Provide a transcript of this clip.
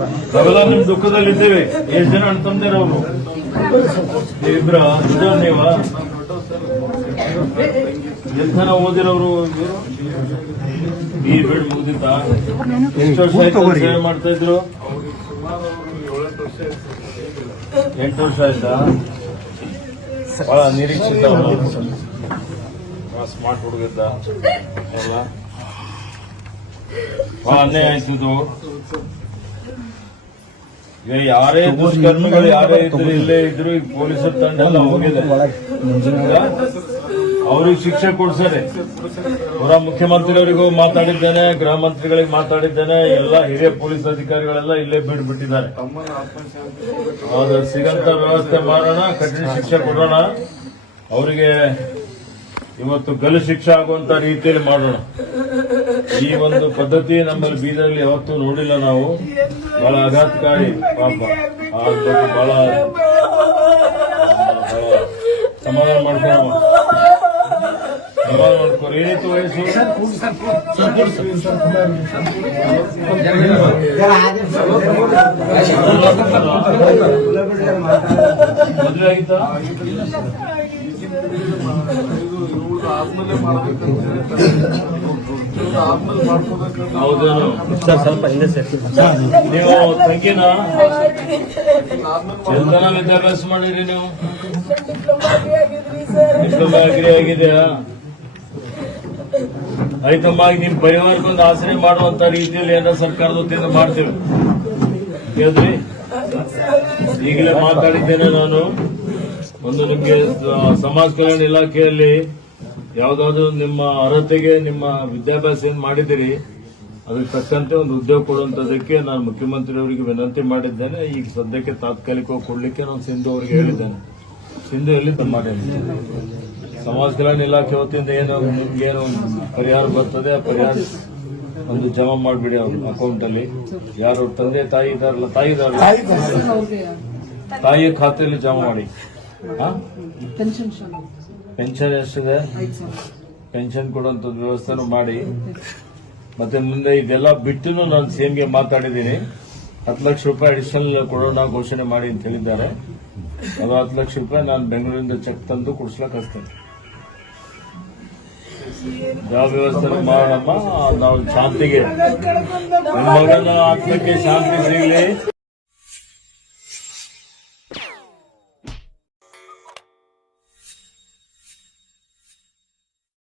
ನಾವೆಲ್ಲ ನಿಮ್ ದುಃಖದಲ್ಲಿದ್ದೇವೆ. ಎಷ್ಟು ಜನ ಅಣ್ಣ ತಮ್ಮದಿರ ಅವರು ಇಬ್ರ ನೀವ ಎಷ್ಟು ಜನ ಓದಿರೋರು ಈ ಬಿಡ್ ಮುಗ್ದಿತ್ತ? ಎಷ್ಟು ವರ್ಷ ಆಯ್ತು ಸೇವೆ ಮಾಡ್ತಾ ಇದ್ರು? 8 ವರ್ಷ ಆಯ್ತಾ? ಬಹಳ ನಿರೀಕ್ಷಿತ ಸ್ಮಾರ್ಟ್ ಹುಡುಗಿದ್ದ ಎಲ್ಲ ಬಹಳ ಅನ್ಯಾಯ ಆಯ್ತಿದ್ದು. ಈಗ ಯಾರೇ ದುಷ್ಕರ್ಮಿಗಳು ಯಾರೇ ಇದ್ರು ಇಲ್ಲೇ ಇದ್ರು ಈಗ ಪೊಲೀಸರ ತಂಡ ಎಲ್ಲ ಹೋಗಿದೆ, ಅವ್ರಿಗೆ ಶಿಕ್ಷೆ ಕೊಡ್ಸರೆ. ಹೊರ ಮುಖ್ಯಮಂತ್ರಿಯವರಿಗೂ ಮಾತಾಡಿದ್ದೇನೆ, ಗೃಹ ಮಂತ್ರಿಗಳಿಗೆ ಮಾತಾಡಿದ್ದೇನೆ, ಎಲ್ಲ ಹಿರಿಯ ಪೊಲೀಸ್ ಅಧಿಕಾರಿಗಳೆಲ್ಲ ಇಲ್ಲೇ ಬಿಟ್ಟಿದ್ದಾರೆ. ಅದ್ರ ಸಿಗಂತ ವ್ಯವಸ್ಥೆ ಮಾಡೋಣ, ಕಠಿಣ ಶಿಕ್ಷೆ ಕೊಡೋಣ, ಅವರಿಗೆ ಇವತ್ತು ಗಲ್ಲು ಶಿಕ್ಷೆ ಆಗುವಂತ ರೀತಿಯಲ್ಲಿ ಮಾಡೋಣ. ಈ ಒಂದು ಪದ್ಧತಿ ನಮ್ಮಲ್ಲಿ ಬೀದರಲ್ಲಿ ಯಾವತ್ತೂ ನೋಡಿಲ್ಲ ನಾವು. ಬಹಳ ಆಘಾತಕಾರಿ ಪಾಪ. ಬಹಳ ಸಮಾಧಾನ ಮಾಡ್ಕೊಳ್ಳೋಣ, ಸಮಾಧಾನ ಮಾಡ್ಕೊರಿ. ಏನಿತ್ತು ವಯಸ್ಸು? ಮದುವೆ ಆಗಿತ್ತಾ? ಹೌದೇನು? ಸ್ವಲ್ಪ ಹಿಂದೆ ನೀವು ತಂಗಿನ ಎಂತನ ವಿದ್ಯಾಭ್ಯಾಸ ಮಾಡಿರಿ ನೀವು? ಡಿಪ್ಲೊಮಾ ಅಗ್ರಿ ಆಗಿದೆಯಾ? ಆಯ್ತಮ್ಮ, ಈಗ ನಿಮ್ ಪರಿವಾರಕ್ಕೊಂದು ಆಸರೆ ಮಾಡುವಂತ ರೀತಿಯಲ್ಲಿ ಏನೋ ಸರ್ಕಾರದ ವತಿಯಿಂದ ಮಾಡ್ತೇವೆ. ಕೇಳಿದ್ರಿ? ಈಗಲೇ ಮಾತಾಡಿದ್ದೇನೆ ನಾನು. ಒಂದು ನಿಮಗೆ ಸಮಾಜ ಕಲ್ಯಾಣ ಇಲಾಖೆಯಲ್ಲಿ ಯಾವ್ದಾದ್ರು ನಿಮ್ಮ ಅರ್ಹತೆಗೆ ನಿಮ್ಮ ವಿದ್ಯಾಭ್ಯಾಸ ಏನ್ ಮಾಡಿದಿರಿ ಅದಕ್ಕೆ ತಕ್ಕಂತೆ ಒಂದು ಉದ್ಯೋಗ ಕೊಡುವಂತದಕ್ಕೆ ನಾನು ಮುಖ್ಯಮಂತ್ರಿಯವರಿಗೆ ವಿನಂತಿ ಮಾಡಿದ್ದೇನೆ. ಈಗ ಸದ್ಯಕ್ಕೆ ತಾತ್ಕಾಲಿಕವಾಗಿ ಕೊಡ್ಲಿಕ್ಕೆ ನಾನು ಸಿಂಧು ಅವರಿಗೆ ಹೇಳಿದ್ದೇನೆ. ಸಿಂಧು ಎಲ್ಲಿ ಮಾಡಿ ಸಮಾಜ ಕಲ್ಯಾಣ ಇಲಾಖೆ ವತಿಯಿಂದ ಏನು ನಿಮ್ಗೇನು ಪರಿಹಾರ ಬರ್ತದೆ ಆ ಪರಿಹಾರ ಒಂದು ಜಮಾ ಮಾಡಿಬಿಡಿ ಅವ್ರ ಅಕೌಂಟ್ ಅಲ್ಲಿ. ಯಾರು ತಂದೆ ತಾಯಿ ಇದಾರಲ್ಲ, ತಾಯಿಯ ಖಾತೆಯಲ್ಲಿ ಜಮಾ ಮಾಡಿ. ಪೆನ್ಷನ್ ಎಷ್ಟಿದೆ? ಪೆನ್ಷನ್ ಕೊಡುವಂತದ್ದು ವ್ಯವಸ್ಥೆನೂ ಮಾಡಿ. ಮತ್ತೆ ಮುಂದೆ ಇದೆಲ್ಲ ಬಿಟ್ಟು ನಾನು ಸಿಎಂಗೆ ಮಾತಾಡಿದ್ದೀನಿ. 10 ಲಕ್ಷ ರೂಪಾಯಿ ಅಡಿಷನಲ್ ಕೊಡೋಣ ಘೋಷಣೆ ಮಾಡಿ ಅಂತ ಹೇಳಿದ್ದಾರೆ. ಅದು 10 ಲಕ್ಷ ರೂಪಾಯಿ ನಾನು ಬೆಂಗಳೂರಿಂದ ಚೆಕ್ ತಂದು ಕೊಡಿಸ್ಲಕ್ಕೆ ಹಚ್ತೇನೆ. ಯಾವ ವ್ಯವಸ್ಥೆ ಮಾಡಮ್ಮ, ನಾವು ಶಾಂತಿಗೆ, ನನ್ನ ಮಗನ ಆತ್ಮಕ್ಕೆ ಶಾಂತಿ ಸಿಗಲಿ.